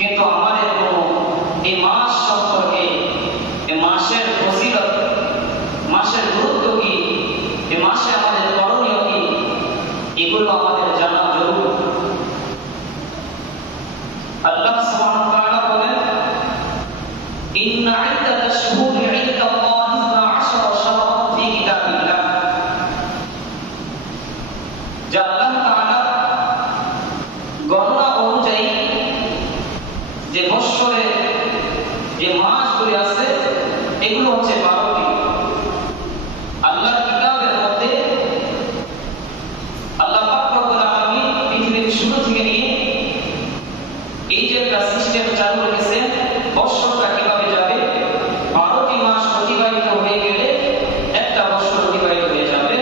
কিন্তু আমাদের কোনো এই মাস সম্পর্কে, এই মাসের ফজিলত, মাসের গুরুত্ব কি, এই মাসে আমাদের করণীয় কি, এগুলো আমাদের জানা জরুরি। আল্লাহ সুবহানাহু ওয়া তাআলা বলেন, ইন্না ইদ্দাতাশ শুহুরি ইনদাল্লাহি 12 শাহরান ফি কিতাবিল্লাহ। যে আল্লাহ তাআলা গণনা অনুযায়ী যে বৎসরে যে মাসগুলি আছে এগুলো হচ্ছে 12টি। আল্লাহর কিতাবের মধ্যে আল্লাহ পাক রব্বুল আলামিন পৃথিবীর শুরু থেকে নিয়ে এই যে একটা সিস্টেম চালু রেখেছেন, বৎসরটা কিভাবে যাবে, 12টি মাস অতিবাহিত হয়ে গেলে একটা বৎসর অতিবাহিত হয়ে যাবে।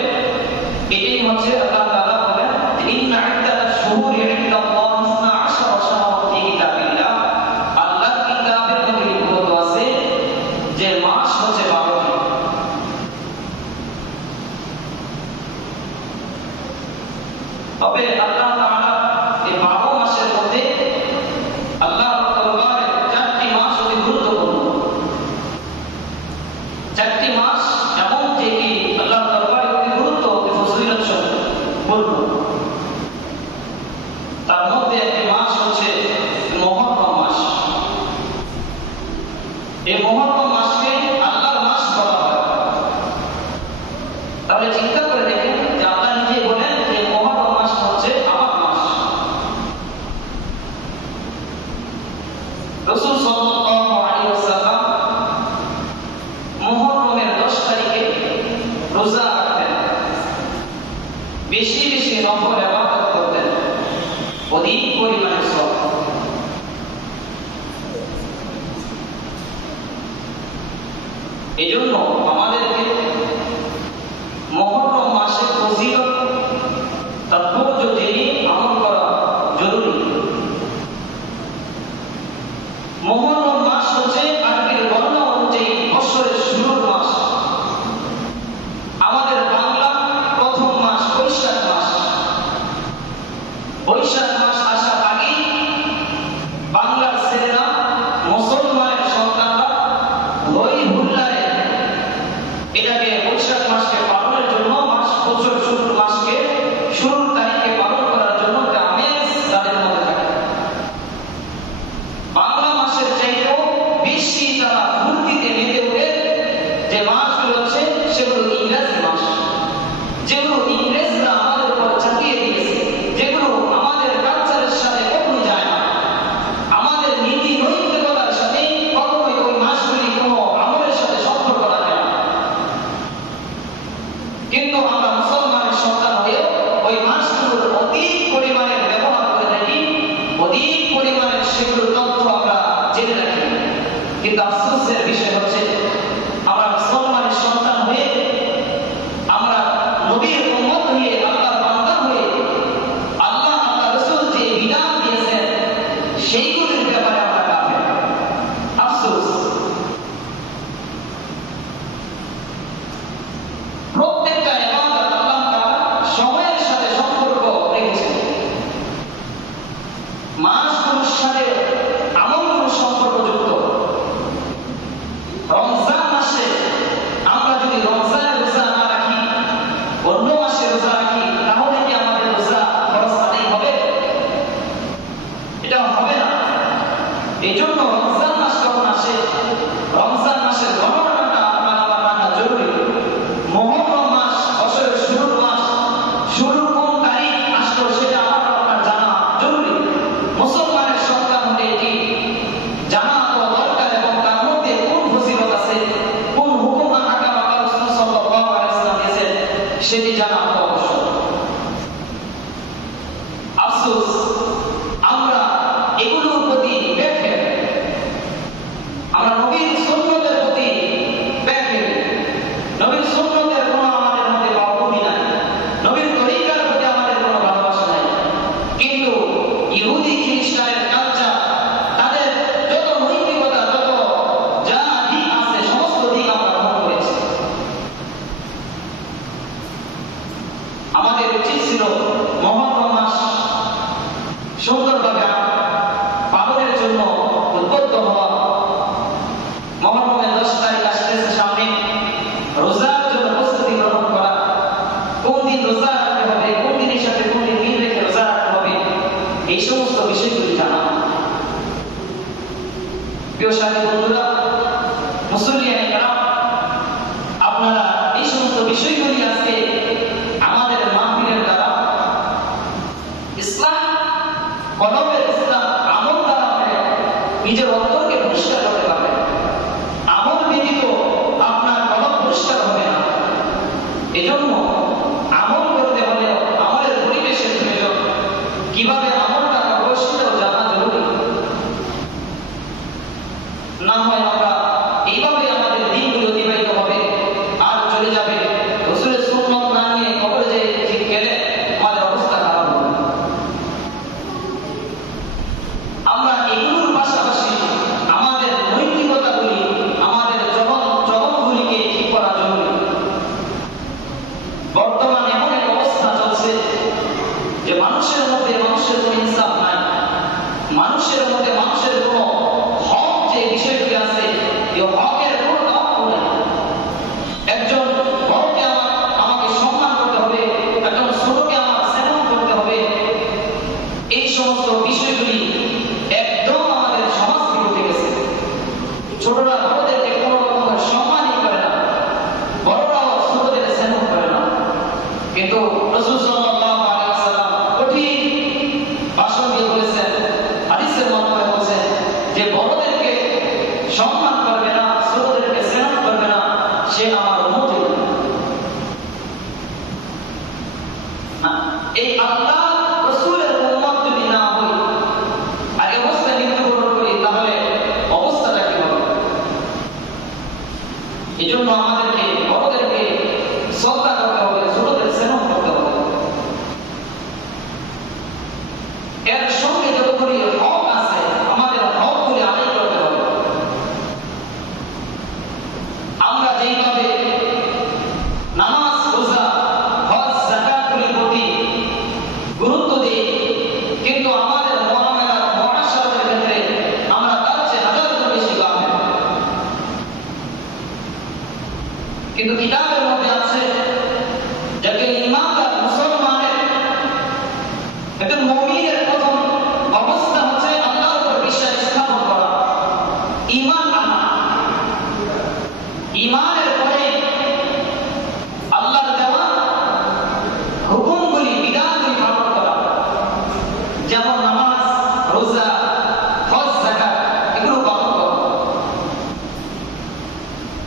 এটাই হচ্ছে আল্লাহ তাআলা বলেন, ইন্না ইদ্দাতাশ শুহুরি ইনদাল্লাহি 12 শাহরান ফি কিতাবিল্লাহ। আল্লাহর কিতাবের মধ্যে লিখিত আছে যে মাস হচ্ছে 12টি। তবে আল্লাহ তাআলা এই 12 মাসের মধ্যে আল্লাহর দরবারে 4টি মাস অতি গুরুত্বপূর্ণ। 4টি মাস এমন যে কি আল্লাহর দরবারে অতি গুরুত্ব, অতি ফজিলত সম্পন্ন। তার মধ্যে একটি মাস হচ্ছে মুহররম মাস। এই মুহররম মাসকে আল্লাহর মাস বলা হয়। তাহলে চিন্তা করে দেখেন যে আল্লাহ নিজে বলেন যে মুহররম মাস হচ্ছে আমার মাস। রাসূল সাল্লাল্লাহু আলাইহি ওয়াসাল্লাম মুহররমের 10 তারিখে রোজা রাখতেন, বেশি বেশি নফল ইবাদত করতেন, অধিক পরিমাণে সওয়াব। এজন্য আমাদেরকে মুহররম মাসের ফজিলত, তাৎপর্য জেনে আমল করা জরুরি। মুহররম মাস হচ্ছে আরবির গণনা অনুযায়ী বছরের শুরুর মাস। আমাদের বাংলা প্রথম মাস বৈশাখ মাস। বৈশাখ মাস আসার আগে বাংলার ছেলেরা, মুসলমানের সন্তানরা হই হুল্লায় এটাকে বৈশাখ মাসকে পালনের জন্য, বছর শুরুর মাসকে শুরুর তারিখে পালন করার জন্য একটা আমেজ তাদের মধ্যে থাকে। বাংলা মাসের চাইতেও বেশি তারা ফুর্তিতে মেতে ওঠে যে মাসগুলো হচ্ছে সেগুলো ইংরেজি মাস, যেগুলো ইংরেজরা আমাদের উপর চাপিয়ে দিয়েছে, যেগুলো আমাদের কালচারের সাথে কখনো যায় না, আমাদের নীতি নৈতিকতার সাথে কখনোই ওই মাসগুলি কোনো আমলের সাথে সম্পর্ক রাখে না। কিন্তু আমরা মুসলমানের সন্তান হয়ে ওই মাসগুলোর অধিক পরিমাণের ব্যবহার করে থাকি, অধিক পরিমাণের সেগুলোর তথ্য আমরা জেনে রাখি। কিন্তু আফসোসের বিষয় হচ্ছে আমরা মুসলমানের সন্তান হয়ে, আমরা নবীর উম্মত হয়ে, আল্লাহর বান্দা হয়ে আল্লাহ রাসূল যে বিধান দিয়েছেন সেইগুলোর ব্যাপারে আমরা কাফের। আফসোস। প্রত্যেকটা ইবাদত আল্লাহ তাআলা সময়ের সাথে সম্পর্ক রেখেছেন, মাসগুলোর সাথে আমলগুলোর সম্পর্কযুক্ত। রমজান মাসে আমরা যদি রমজানের রোজা না রাখি, অন্য মাসে রোজা রাখি, তাহলে কি আমাদের রোজা ফরজ আদায় হবে? এটা হবে না। এই জন্য রমজান মাস যখন আসে, রমজান মাসের গণনাটা আপনার আমার রাখা জরুরি। মুহররম মাস বছরের শুরুর মাস, শুরুর কোন তারিখ আসলো সেটা আমার আপনার জানা জরুরি। মুসলমানের সন্তান হতে এটি জানা তো দরকার, এবং তার মধ্যে কোন ফজিলত আছে, কোন হুকুম আহকাম আল্লাহ রাসূল সাল্লাল্লাহু আলাইহি ওয়াসাল্লাম দিয়েছেন সেটি জানা তো অবশ্যই। আফসোস, আমরা এগুলোর প্রতি বেখেয়াল, আমরা নবীর সুন্নতের প্রতি বেখেয়াল। নবীর সুন্নতের কোনো আমাদের মধ্যে পাবনি নাই, নবীর তরিকার প্রতি আমাদের কোনো ভালোবাসা নাই। কিন্তু ইহুদি খ্রিস্টানের কালচার, তাদের যত নৈতিকতা, যত যা দিক আছে সমস্ত দিক আমরা গ্রহণ করেছি। আমাদের উচিত ছিল মুহররম মাস সুন্দরভাবে পালনের জন্য উদ্বুদ্ধ হওয়া। মহরমের 10 তারিখ আসতেছে সামনে, রোজার জন্য প্রস্তুতি গ্রহণ করা। কোন দিন রোজা রাখতে হবে, কোন দিনের সাথে কোন দিন মিল রেখে রোজা রাখতে হবে, এই সমস্ত বিষয়গুলি জানা। প্রিয় সাথী বন্ধুরা, মুসলিয়ান کرام, আপনারা এই সমস্ত বিষয়গুলি আজকে আমাদের মাহফিলের দ্বারা ইসলাম, কলমের ইসলাম, আমল দ্বারা নিজের অন্তরকে পরিষ্কার করতে পারবেন। আমল ব্যতীত আপনার কলম পরিষ্কার হবে না। এজন্য আমল করতে হলে আমলের পরিবেশের প্রয়োজন। কিভাবে আমলটা করবো সেটাও জানা জরুরি। না হয় আমরা এইভাবে আমাদের দিনগুলো অতিবাহিত হবে আর চলে যাবে। রাসূলের সুন্নাত না নিয়ে কবরে যে ঠিক গেলে আমাদের অবস্থা খারাপ হবে। আমরা এগুলোর পাশাপাশি আমাদের নৈতিকতাগুলি, আমাদের জগৎগুলিকে ঠিক করা জরুরি। বর্তমানে এমন এক অবস্থা চলছে যে মানুষের মধ্যে মানুষের কোনো ইনসাফ নাই। মানুষের মধ্যে মানুষের কোনো হক যে বিষয়টি আছে, এই হকের কোনো দাম নেই। একজন বড়কে আমাকে সম্মান করতে হবে, একজন ছোটকে আমার স্নেহ করতে হবে, এই সমস্ত বিষয়গুলি একদম আমাদের সমাজ থেকে উঠে গেছে। ছোটরা বড়দেরকে কোনো রকমের সম্মানই করে না, বড়রাও ছোটদের স্নেহ করে না। কিন্তু রাসূল সাল্লাল্লাহু আলাইহি ওয়াসাল্লাম কঠিন ভাষণ দিয়ে বলেছেন, হাদিসের মাধ্যমে বলেছেন যে বড়দেরকে সম্মান করবে না, ছোটদেরকে স্নেহ করবে না, সে আমার উম্মত। এই আল্লাহ রাসূলের উম্মত যদি না হই আর এই অবস্থায় মৃত্যুবরণ করি, তাহলে অবস্থাটা কি হবে? এই জন্য আমাদেরকে বড়দেরকে শ্রদ্ধা করতে হবে, ছোটদের স্নেহ করতে হবে। এর সঙ্গে যতগুলি হক আছে, আমাদের হকগুলি আদায় করতে হবে। আমরা যেইভাবে নামাজ, রোজা, হজ, যাকাতগুলির প্রতি গুরুত্ব দিই, কিন্তু আমাদের মুআমালাত, মুআশারাতের ক্ষেত্রে আমরা তার চেয়ে হাজার গুণ বেশি গাফিল। কিন্তু কিতাবের মধ্যে আছে যে ইমানদার মুসলমানের, একজন মুমিনের প্রথম অবস্থা হচ্ছে আল্লাহর উপর বিশ্বাস স্থাপন করা, ঈমান আনা। ঈমানের পরে আল্লাহর দেওয়া হুকুমগুলি, বিধানগুলি পালন করা, যেমন নামাজ, রোজা, হজ, যাকাত, এগুলো পালন করা।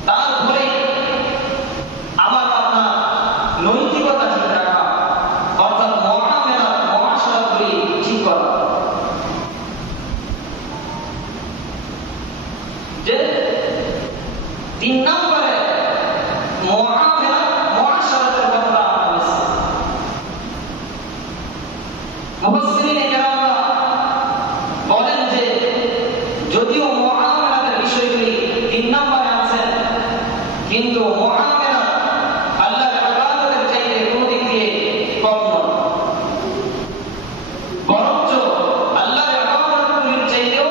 তারপরে আমার আপনার নৈতিকতা ঠিক রাখা, অর্থাৎ মুআমালাত, মুআশারাতগুলি ঠিক করা। যে 3 নম্বরে মুআমালাত, মুআশারাতের কথা আমরা বলছি। মুফাসসিরিনে কেরামরা বলেন যে যদিও মুআমালাতের বিষয়গুলি 3 নম্বরে আছে, কিন্তু মুআমালাত আল্লাহর ইবাদতের চাইতে কোনো দিক দিয়ে কম নয়। বরঞ্চ আল্লাহর ইবাদতগুলির চাইতেও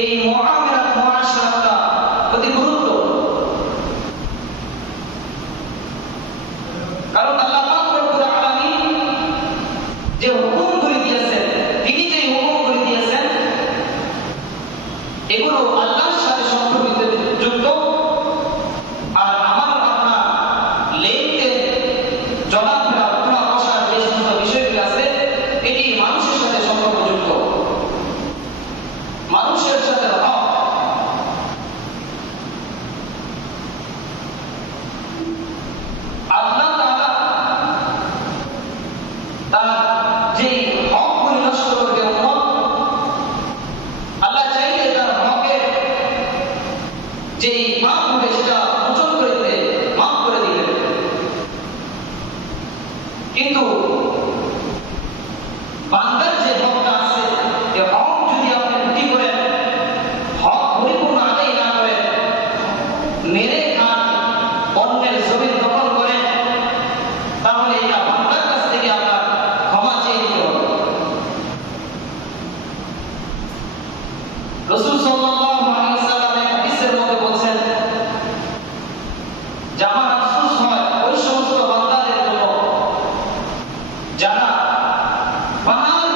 এই মুআমালাত, মুআশারাতটা অতি গুরুত্ব। কারণ আল্লাহ পাক রব্বুল আলামিন যে হুকুমগুলি দিয়েছেন, তিনি যে হুকুমগুলি দিয়েছেন, এগুলো আল্লাহর সাথে সম্পর্কিত যুক্ত। আর আমার আপনার লেনদেন, চলাফেরা, উঠা বসার যে সমস্ত বিষয়গুলি আছে, এটি মানুষের সাথে সম্পর্কযুক্ত। মানুষের সাথে হক, আল্লাহ তাআলা তার যে হকগুলি নষ্ট করবে উম্মত, আল্লাহ চাইলে তার হকের যে পাপ হবে সেটা মোচন করে দিতে, মাফ করে দিবেন। কিন্তু বান্দার যে হকটা আছে, এই হক যদি আপনি ত্রুটি করেন,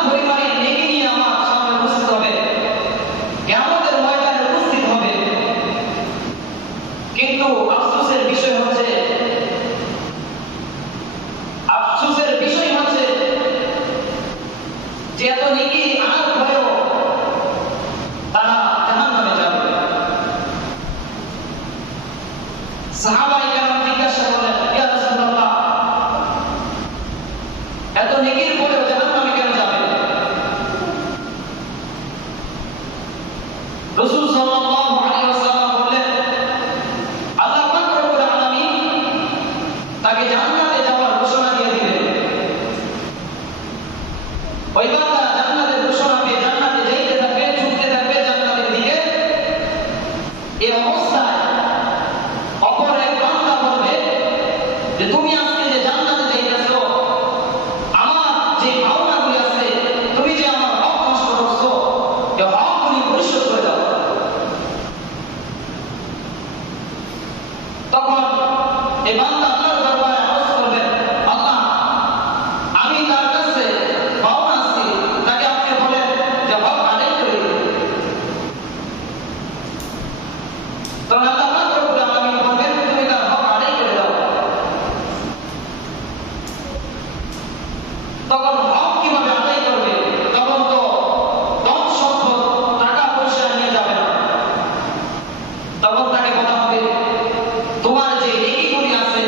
পরিমাণের নেকি নিয়ে আমার সামনে উপস্থিত হবে, কিয়ামতের ময়দানে উপস্থিত হবে। কিন্তু আফসোসের বিষয় হচ্ছে যে এত নেকি আনার পরেও তারা জাহান্নামে যাবে। সাহাবায়ে কেরাম জিজ্ঞাসা করলেন, ইয়া রাসূলুল্লাহ, এত নেকির পরেও জাহান্নামে কেন যাবে? রাসূল সাল্লাল্লাহু আলাইহি ওয়াসাল্লাম বললেন, আল্লাহ পাক রব্বুল আলামিন তাকে জান্নাতে যাওয়ার ঘোষণা দিয়ে দিবেন। ওই বান্দা জান্নাতের ঘোষণা পেয়ে জান্নাতে যেতে থাকবে, ছুটতে থাকবে জান্নাতের দিকে। এই অবস্থায় অপর এক বান্দা বলবে যে তুমি আজকে যে জান্নাতে যাইতেছো, আমার যে পাওনাগুলি আছে, তুমি যে আমার হক নষ্ট করছো, এই হকগুলি পরিশোধ করে দাও। তখন এই বান্দা আল্লাহর দরবারে আরজ করবেন, আল্লাহ, আমি তার কাছে পাওনা আছে, তাকে আপনি বলেন যে হক আদায় করে দিন। তখন আল্লাহ পাক রব্বুল আলামিন বলবেন, তুমি তার হক আদায় করে দাও। তখন হক কিভাবে আদায় করবে? তখন তো ধন সম্পদ, টাকা পয়সা নিয়ে যাবে না। তখন তাকে বলা হবে, তোমার যে নেকিগুলি আছে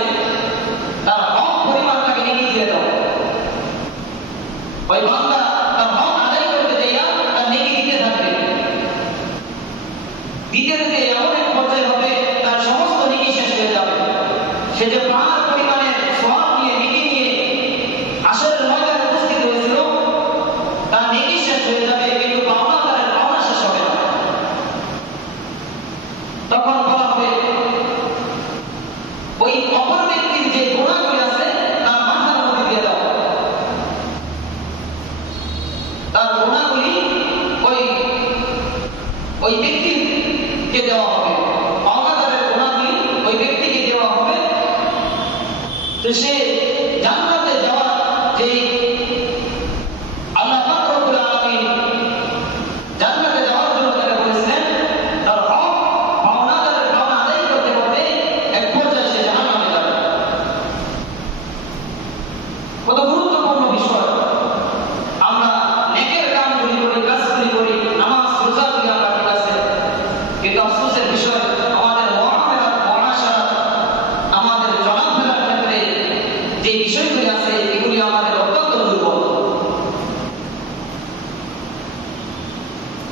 তার হক পরিমাণ তাকে নেকি দিয়ে দাও। ওই বান্দা তার হক আদায় করতে দেয়া তার নেকি দিতে থাকবে। দিতে দিতে এমন এক পর্যায়ে হবে তার সমস্ত নেকি শেষ হয়ে যাবে। সে যে পাহাড় পরিমাণের সওয়াব নিয়ে, নেকি নিয়ে হাশরের ময়দানে উপস্থিত হয়েছিল, তার নেকি শেষ হয়ে যাবে, কিন্তু পাওনাদারের পাওনা শেষ হবে না। তখন বলা হবে, ওই অপর ব্যক্তির যে গুনাহগুলি আছে তার মাথার মধ্যে দিয়ে দাও। তার গুনাহগুলি ওই ব্যক্তিকে দেওয়া হবে, পাওনাদারের গুনাহগুলি ওই ব্যক্তিকে দেওয়া হবে। তো সে জান্নাতে যাওয়ার যে আল্লাহ পাক রব্বুল আলামিন জান্নাতে যাওয়ার জন্য তাকে বলেছিলেন, তার হক পাওনাদারের পাওনা আদায় করতে করতে এক পর্যায়ে সে জাহান্নামে যাবে। কত গুরুত্বপূর্ণ বিষয়! আমরা নেকের কাজগুলি করি, কাজগুলি করি, নামাজ রোজাগুলি আমরা ঠিক আছে, কিন্তু আফসোসের বিষয় আমাদের মুআমালাত, মুআশারাত, আমাদের চলাফেরার ক্ষেত্রে যে বিষয়গুলি আছে এগুলি আমাদের অত্যন্ত দুর্বল।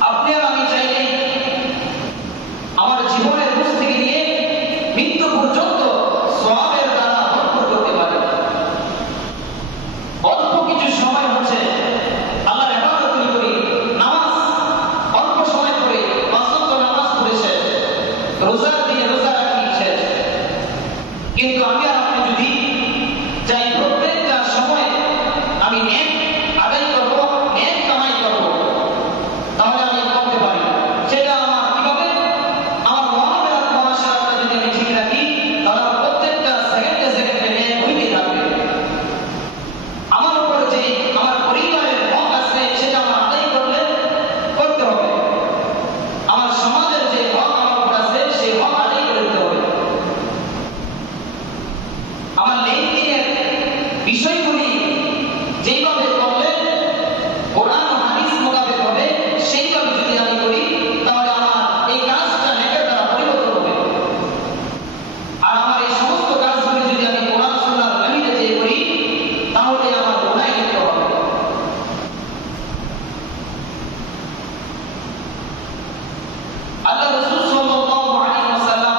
আপনি আর আমি চাইলে আমার জীবনের বুঝ থেকে নিয়ে মৃত্যু পর্যন্ত সওয়াবের দ্বারা ভরপুর করতে পারি। অল্প কিছু সময় হচ্ছে আল্লাহর ইবাদত করি, নামাজ অল্প সময় পড়ে ৫ ওয়াক্ত নামাজ পড়ে শেষ, রোজার দিনে রোজা রাখি শেষ। কিন্তু আমি আর আপনি যদি চাই প্রত্যেকটা সময় আমি নেক আদায় করব, নেক কামাই করব, তাহলে আমি করতে পারি। সেটা আমার কিভাবে? আমার মুআমালাত, মুআশারাতটা যদি আমি ঠিক রাখি, তাহলে আমার প্রত্যেকটা সেকেন্ডে সেকেন্ডে নেক হইতে থাকবে। আমার উপরে যে আমার পরিবারের হক আছে সেটা আমার আদায় করতে হবে। আমার সমাজের যে হক আমার উপর আছে সেই হক আদায় করে দিতে হবে। আমার লেনদেনের বিষয়গুলি যেইভাবে করলে কোরআন ও হাদিস মোতাবেক হবে, সেইভাবে যদি আমি করি, তাহলে আমার এই কাজটা নেকের দ্বারা পরিবর্তন হবে। আর আমার এই সমস্ত কাজগুলি যদি আমি কোরআন সুন্নাহর বাহিরে যেয়ে করি, তাহলে আমার গুনাহে লিপ্ত হবে। আল্লাহ রাসূল সাল্লাল্লাহু আলাইহি ওয়াসাল্লাম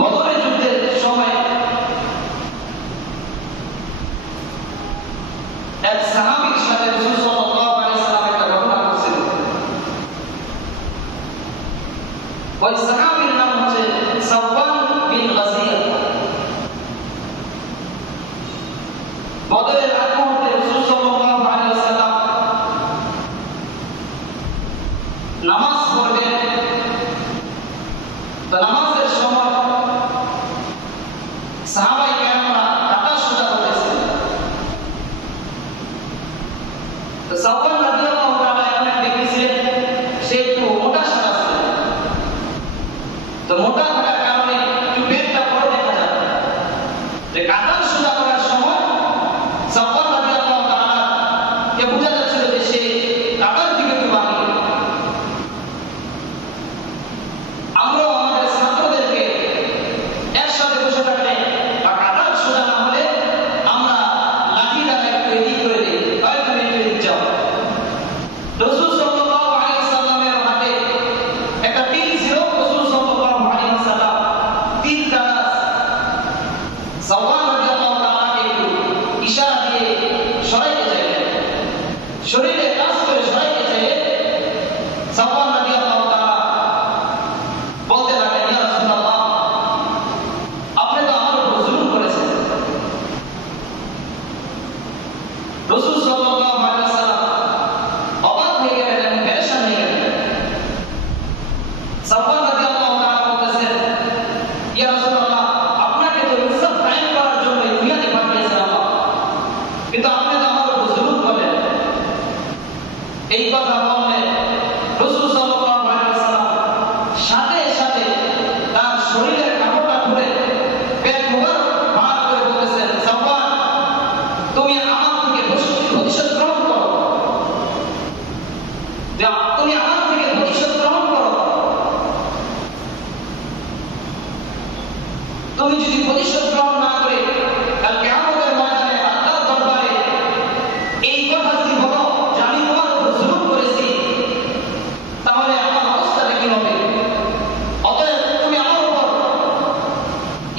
বদরের যুদ্ধের সময় এক সাহাবীর সাথে রাসূল সাল্লাল্লাহু আলাইহি ওয়াসাল্লাম একটা ঘটনা ঘটেছিল। ওই সাহাবীর নাম হচ্ছে সাওবান বিন গাজিয়া। বদরের আগ মুহূর্তে রাসূল সাল্লাল্লাহু আলাইহি ওয়াসাল্লাম নামাজ পড়বেন। তো নামাজের সময় সাহাবায়ে কেরামরা কাটা সোজা করতেছেন। সাওয়ান রাদিয়াল্লাহু তাআলা এমন এক ব্যক্তি ছিলেন, সে একটু মোটা সাদা ছিলেন। তো মোটা থাকার কারণে একটু পেটটা বড় দেখা যায়। যে কাতাল সোজা করার সময় সাওয়ান রাদিয়াল্লাহু তাআলা কে বোঝা যাচ্ছিল যে সে কাতাল থেকে একটু বাকি। আমরা আমাদের ছাত্রদেরকে একসাথে বসে থাকলে বা কাতাল সোজা না হলে আমরা লাঠি দ্বারা একটু এদিক করে দিই, হয়তো একটু এদিক যাও। রাসূল সাল্লাল্লাহু আলাইহি ওয়াসাল্লামের হাতে একটা তীর ছিল। রাসূল সাল্লাল্লাহু আলাইহি ওয়াসাল্লাম তীর দ্বারা সাওয়ান রাদিয়াল্লাহু তাআলাকে একটু ইশারা দিয়ে সরাইতে চাইলেন। শরীরে কাজ করে সরাইতে চাইলে সাওয়ান রাদিয়াল্লাহু তাআলা বলতে লাগলেন, ইয়া রাসূলুল্লাহ, আপনি তো আমার উপর জুলুম করেছেন। রাসূল সাল্লাল্লাহু আলাইহি ওয়াসাল্লাম অবাক হয়ে গেলেন এবং পেরেশান হয়ে গেলেন। সাওয়ান রাদিয়াল্লাহু তাআলা বলতেছেন, ইয়া রাসূলুল্লাহ, আপনাকে তো ইনসাফ কায়েম করার জন্য এই দুনিয়াতে পাঠিয়েছেন আল্লাহ, কিন্তু আপনি তো আমার উপর জুলুম করলেন। এই কথা বললে রাসূল সাল্লাল্লাহু আলাইহি ওয়াসাল্লাম সাথে সাথে তার শরীরের কাপড়টা খুলে পেট মুবারক ভার করে বলেছেন, সাওয়ান, তুমি আমার থেকে প্রতিশোধ গ্রহণ করো। তুমি আমার থেকে প্রতিশোধ গ্রহণ করো। তুমি যদি প্রতিশোধ গ্রহণ না করে কাল কিয়ামতের ময়দানে আল্লাহর দরবারে এই কথা যদি বলো যে আমি তোমার উপর জুলুম করেছি, তাহলে আমার অবস্থাটা কি হবে? অতএব তুমি আমার উপর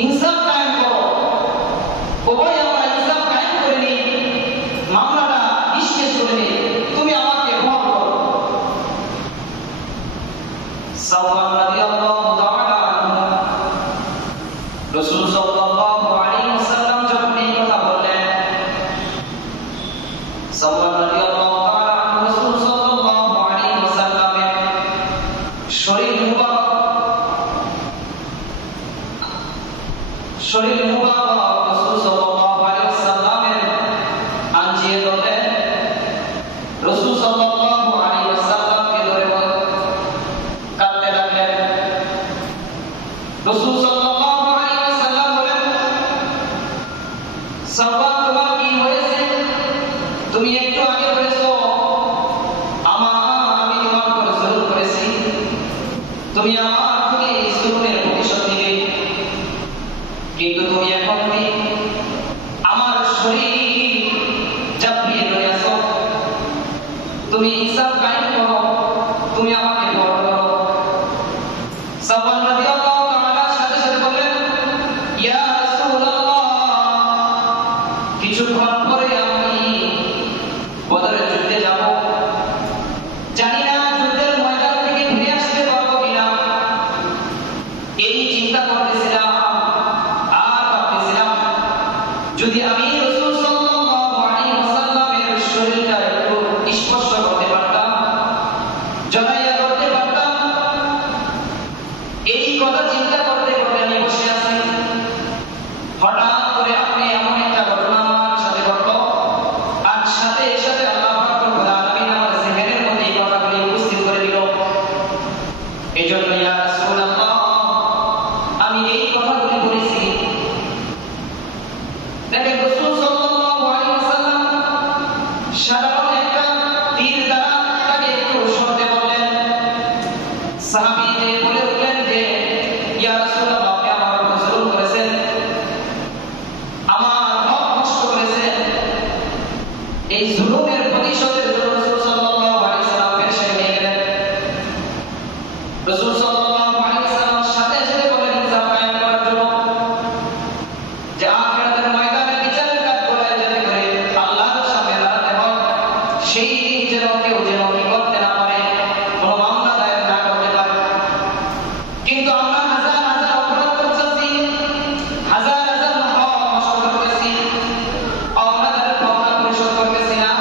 ইনসাফ কায়েম করো। উভয় আমরা ইনসাফ কায়েম করে নিই, মামলাটা নিষ্পেষ করে নিই, তুমি আমাকে ক্ষমা করো। সাওয়ান রাদিয়াল্লাহু তাআলা আনহু রাসূল সাল্লাল্লাহু আলাইহি ওয়াসাল্লাম যখন এই কথা বললেন, সাওয়ান রাদিয়াল্লাহু তাআলা আনহু রাসূল সাল্লাল্লাহু আলাইহি ওয়াসাল্লামের শরীর মুবারক রাসূল সাল্লাল্লাহু আলাইহি ওয়াসাল্লামের আঞ্জিয়ে ধরলেন। রাসূল সাল্লাল্লাহু আলাইহি ওয়াসাল্লামকে ধরে কাঁদতে লাগলেন। রাসূল সাল্লাল্লাহু আলাইহি ওয়াসাল্লাম বলেন, সাওয়ান, তোমার কি হয়েছে? তুমি একটু আগে বলেছো আমি তোমার উপর জুলুম করেছি, তুমি আমার থেকে এই জুলুমের প্রতিশোধ নিবে, কিন্তু তুমি এখন কি আমার শরীর চাপিয়ে ধরেছ? তুমি ইনসাফ কায়েম করো, তুমি আমাকে ক্ষমা করো। সাওয়ান রাদিয়াল্লাহু তাআলা সাথে সাথে বললেন, ইয়া রাসূলুল্লাহ, কিছুক্ষণ পরে আমি বদরের যুদ্ধে যাব। জানি না যুদ্ধের ময়দান থেকে ফিরে আসতে পারবো কিনা। এই চিন্তা করতেছিলাম আর ভাবতেছিলাম, যদি আমি রাসূল সাল্লাল্লাহু আলাইহি ওয়াসাল্লামের শরীরটা একটু স্পর্শ করতে পারতাম, জড়াইয়া ধরতে পারতাম। এই কথা চিন্তা করতে করতে আমি বসে আছি। হঠাৎ করে আপনি এমন একটা ঘটনা আমার সাথে ঘটলো, আর সাথে সাথে আল্লাহ পাক রব্বুল আলামিন আমার জিহ্নের মধ্যে এই কথাগুলি উপস্থিত করে দিল। এই জন্য ইয়া রাসূলুল্লাহ, আমি এই কথাগুলি বলেছি। দেখেন, রাসূল সাল্লাল্লাহু আলাইহি ওয়াসাল্লাম সাধারণ একটা তীর দ্বারা তাকে একটু সরতে বললেন। সাহাবী যে বলে উঠলেন যে, ইয়া রাসূলুল্লাহ, আপনি আমার উপর জুলুম করেছেন, আমার হক নষ্ট করেছেন। এই জুলুমের প্রতিশোধের জন্য রাসূল সাল্লাল্লাহু আলাইহি ওয়াসাল্লাম পেরেশান হয়ে গেলেন। রাসূল সাল্লাল্লাহু আলাইহি ওয়াসাল্লাম সাথে সাথে বললেন ইনসাফ কায়েম করার জন্য, যে আখিরাতের ময়দানে বিচারের কাজ গোলায় যাতে করে আল্লাহর সামনে দাঁড়াতে হয়, সেই দিন যেন কেউ যেন কি করতে না পারে, কোনো মামলা দায়ের না করতে পারে। কিন্তু আমরা হাজার হাজার অপরাধ করতেছি, হাজার হাজার হক নষ্ট করতেছি, আমরা তাদের পাওনা পরিশোধ করতেছি না।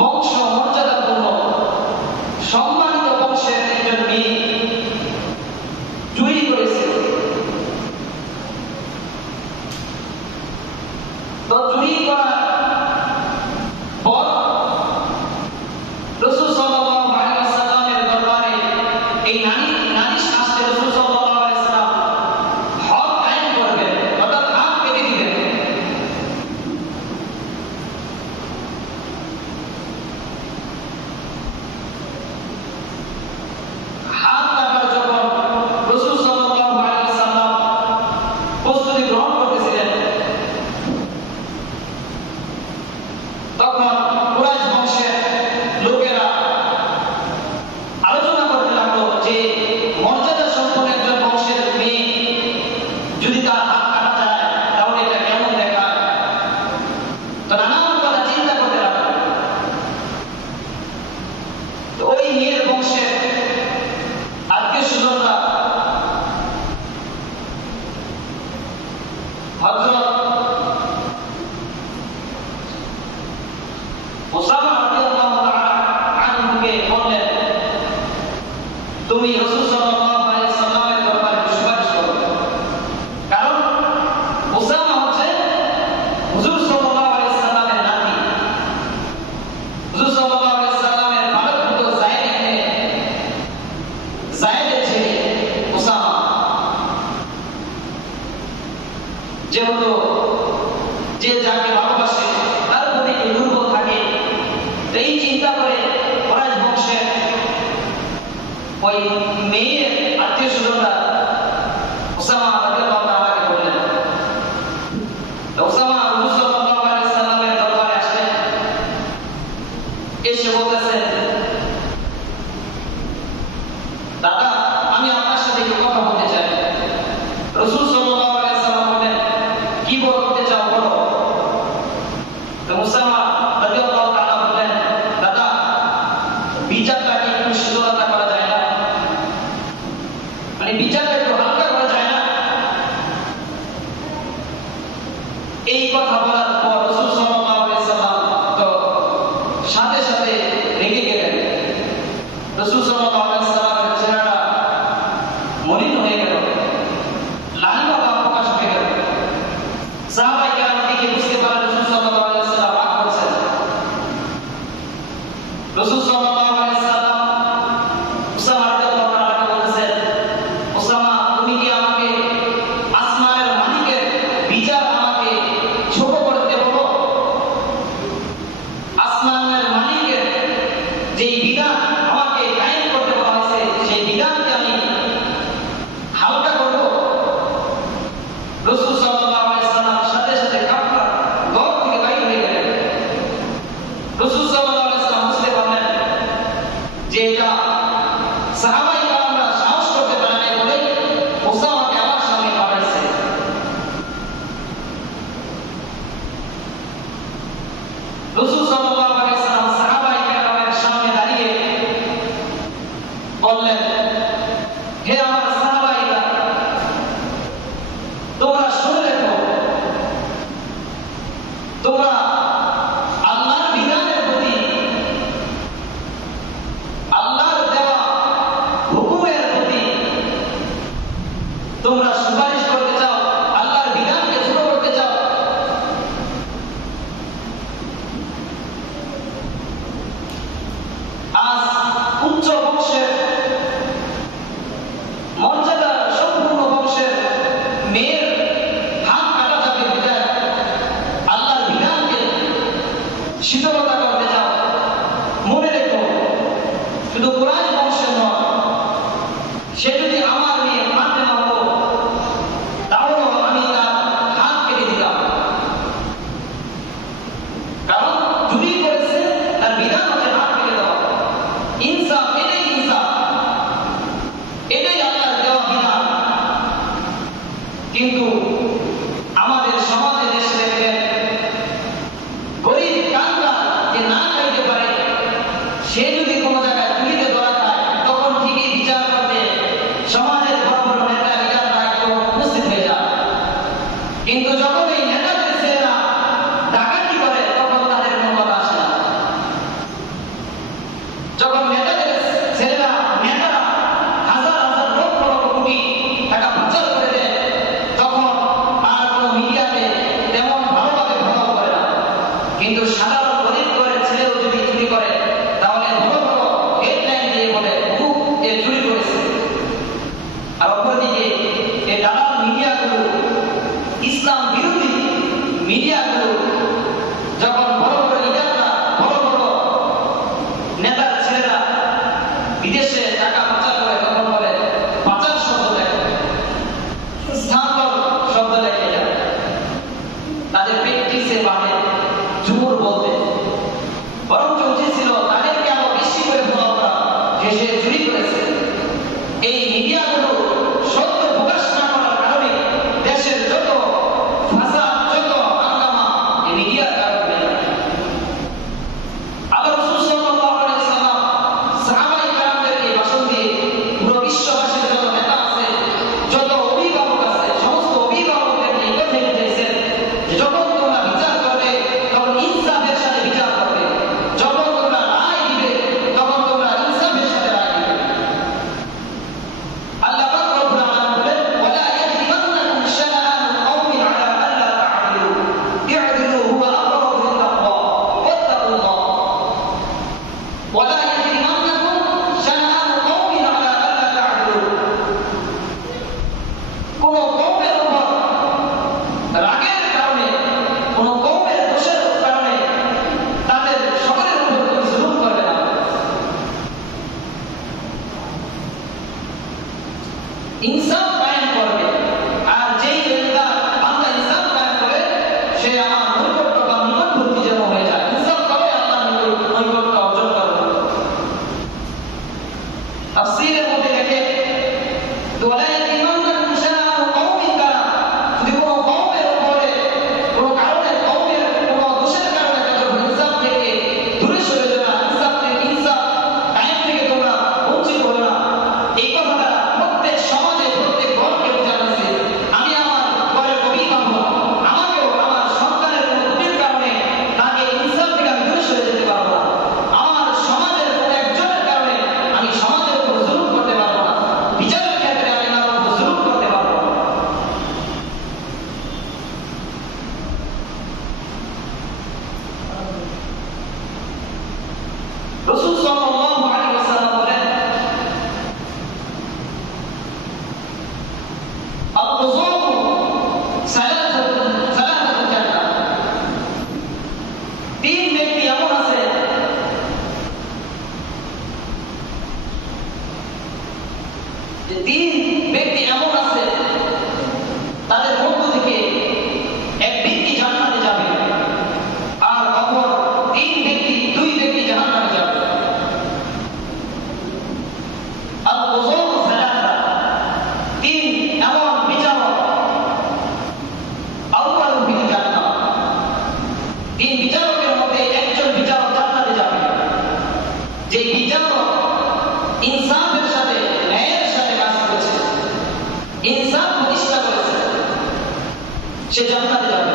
বংশ মর্যাদাপূর্ণ সম্মানিত বংশের একজন মেয়ে চুরি করেছে। তো চুরি করার পর রাসূল সাল্লাল্লাহু আলাইহি ওয়াসাল্লামের দরবারে এই নারী শাস্তি রাসূল সাল্লাল্লাহু আলাইহি ওয়াসাল্লাম হক কায়েম করবেন, অর্থাৎ হাত কেটে দিবেন। হাত কাটার যখন রাসূল সাল্লাল্লাহু আলাইহি ওয়াসাল্লাম প্রস্তুতি গ্রহণ করতেছিলেন, তখন কুরাইশ বংশের লোকেরা আলোচনা করতে লাগলো যে মর্যাদা সম্পন্ন একজন বংশের মেয়ে যদি তার হাত কাটা যায় তাহলে এটা কেমন দেখায়। তো নানান কথা চিন্তা করতে লাগলো। তো ওই মেয়ের বংশের আত্মীয় স্বজনরা হযরত উসামা রাদিয়াল্লাহু তাআলা আনহুকে বললেন, তুমি রাসূল সাল্লাল্লাহু আলাইহি ওয়াসাল্লামের দরবারে সুপারিশ করো। কারণ উসামা হচ্ছে হুজুর সাল্লাল্লাহু আলাইহি ওয়াসাল্লামের নাতি, হুজুর সাল্লাল্লাহু আলাইহি ওয়াসাল্লামের মানবপুত্র যায়েদের ছেলে উসামা। যেহেতু যে যাকে ভালোবাসে তার প্রতি দুর্বল থাকে, এই চিন্তা করে কুরাইশ বংশের ওই মেয়ের আত্মীয় স্বজনরা উসামা রাদিয়াল্লাহু তাআলাকে বললেন। উসামা রাসূল সাল্লাল্লাহু আলাইহি ওয়াসাল্লামের দরবারে আসলেন, এসে বলতেছেন, দাদা আমি আপনার সাথে একটু কথা বলতে চাই। রাসূল সাল্লাল্লাহু আলাইহি ওয়াসাল্লাম বললেন, কি বলতে চাও বলো। তো উসামা রাদিয়াল্লাহু তাআলা বললেন, দাদা বিচারটাকে একটু শিথিলতা করা যায় না, মানে বিচারটা একটু হালকা করা যায় না। এই কথা বলার পর রাসূল সাল্লাল্লাহু আলাইহি ওয়াসাল্লাম তো সাথে সাথে রেগে গেলেন। রাসূল সাল্লাল্লাহু আলাইহি ওয়াসাল্লামের চেহারা মলিন হয়ে গেল, লালিমা ভাব প্রকাশ হয়ে গেল। সাহাবায়ে কেরাম দেখে বুঝতে পারলেন রাসূল সাল্লাল্লাহু আলাইহি ওয়াসাল্লাম রাগ করছেন। রাসূল সাল্লাল্লাহু আলাইহি ওয়াসাল্লাম উসামা রাদিয়াল্লাহু তাআলাকে বলতেছেন, উসামা তুমি কি আমাকে আসমানের মালিকের বিচার আমাকে ছোট করতে বলো? আসমানের মালিকের যে বিধান আমাকে কায়েম করতে বলা হয়েছে সেই বিধানকে আমি হালকা করব? রাসূল সাল্লাল্লাহু আলাইহি ওয়াসাল্লাম সাথে সাথে কাপড় ঘর থেকে বাইরে হয়ে গেলেন। রাসূল সাল্লাল্লাহু আলাইহি ওয়াসাল্লাম বুঝতে পারলেন যে এটা সাহাবায়ে কেরামরা সাহস করতে পারে নাই বলে উসামাকে আবার সামনে পাঠাইছে। রাসূল সাল্লাল্লাহু আলাইহি ওয়াসাল্লাম সাহাবায়ে কেরামের সামনে দাঁড়িয়ে বললেন, হে আমার সাহাবায়েরা, তোমরা শুনে রেখো, তোমরা আল্লাহর বিধানের প্রতি, আল্লাহর দেওয়া হুকুমের প্রতি তোমরা সুপারিশ করতে চাও, আল্লাহর বিধানকে ছোট করতে চাও। আজ উচ্চ বংশের মর্যাদা সম্পূর্ণ বংশের মেয়ের হাত কাটা যাবে বিধায় আল্লাহর বিধানকে শীতলতা করতে চাও। মনে রেখো, শুধু কুরাইশ বংশের নয়, সে যদি আমার মেয়ে ফাতেমা হতো তাহলেও আমি তার হাত কেটে দিতাম। কারণ চুরি করেছে, তার বিধান হচ্ছে হাত কেটে দেওয়া। ইনসাফ, এটাই ইনসাফ। এই মিডিয়াগুলো সত্য প্রকাশ না করার কারণে দেশের যত ফাসাদ, যত হাঙ্গামা এই মিডিয়ার কারণে। আল্লাহ রাসূল সাল্লাল্লাহু আলাইহি ওয়াসাল্লাম সাহাবায়ে কেরামদেরকে ভাষণ দিয়ে পুরো বিশ্ববাসীর যত নেতা আছে, যত অভিভাবক আছে, সমস্ত অভিভাবকদেরকে এই কথাই বুঝাইছেন যে যখন তোমরা বিচার করবে তখন ইনসাফের সাথে বিচার করবে, যখন তোমরা রায় দিবে তখন তোমরা ইনসাফের সাথে রায় দিবে। আল্লাহ পাক রব্বুল আলামিন বলেন, ওয়ালা ইয়াজরিমান্নাকুম শানাআনু কওমিন আলা আল্লা তা'দিলু ই'দিলু হুয়া aqrabu লিত-তাকওয়া ওয়াত্তাকুল্লাহ। ওয়ালা ইয়াজরিমান্নাকুম শানাআনু কওমিন আলা আল্লা তা'দিলু, কোন কওমের উপর রাগের কারণে, কোন কওমের দোষের কারণে তাদের সকলের উপর তুমি জুলুম করবে না। ইনসাফ কায়েম করবে, আর যেই বান্দা ইনসাফ কায়েম করে সে আমার নৈকট্য বা নিকটবর্তী যেন হয়ে যায়। ইনসাফ করে আল্লাহর নৈকট্য অর্জন করবে। তাফসীরের মধ্যে দেখে ওয়ালা ইয়াজরিমান্নাকুম শানাআনু কওমিন কারা, যদি কোনো কওমের উপরে কোনো কারণে, কওমের কোনো দোষের কারণে তাদের ইনসাফ থেকে দূরে সরে যাবে না, ইনসাফ কায়েম থেকে তোমরা বঞ্চিত হবে না, এই কথাটা প্রত্যেক সমাজে, প্রত্যেক ঘরকে বোঝানো হয়েছে। আমি আমার ঘরের অভিভাবক, আমাকেও আমার সন্তানের কোনো ত্রুটির কারণে তাকে ইনসাফ থেকে আমি দূরে সরে যেতে পারবো না। আমার সমাজের কোনো একজনের কারণে আমি সমাজের উপর জুলুম করতে পারবো না, বিচারের ক্ষেত্রে আমি কারোর উপর জুলুম করতে পারবো না। রাসূল সাল্লাল্লাহু আলাইহি ওয়াসাল্লাম বলেন, আল-কুযুম সালাসাতুন জান্নাহ, তিন ব্যক্তি এমন আছে যে তাদের মধ্য থেকে এক ব্যক্তি জান্নাতে যাবে আর অপর দুই ব্যক্তি জাহান্নামে যাবে। আল-কুযুম সালাসা, তিন এমন বিচারক, আউয়ালু ফিল জান্নাহ, তিন বিচারকের মধ্যে একজন বিচারক জান্নাতে যাবে। যে বিচারক ইনসাফের সাথে, ন্যায়ের সাথে কাজ করেছে, ইনসাফ প্রতিষ্ঠা করেছে, সে জান্নাতে যাবে।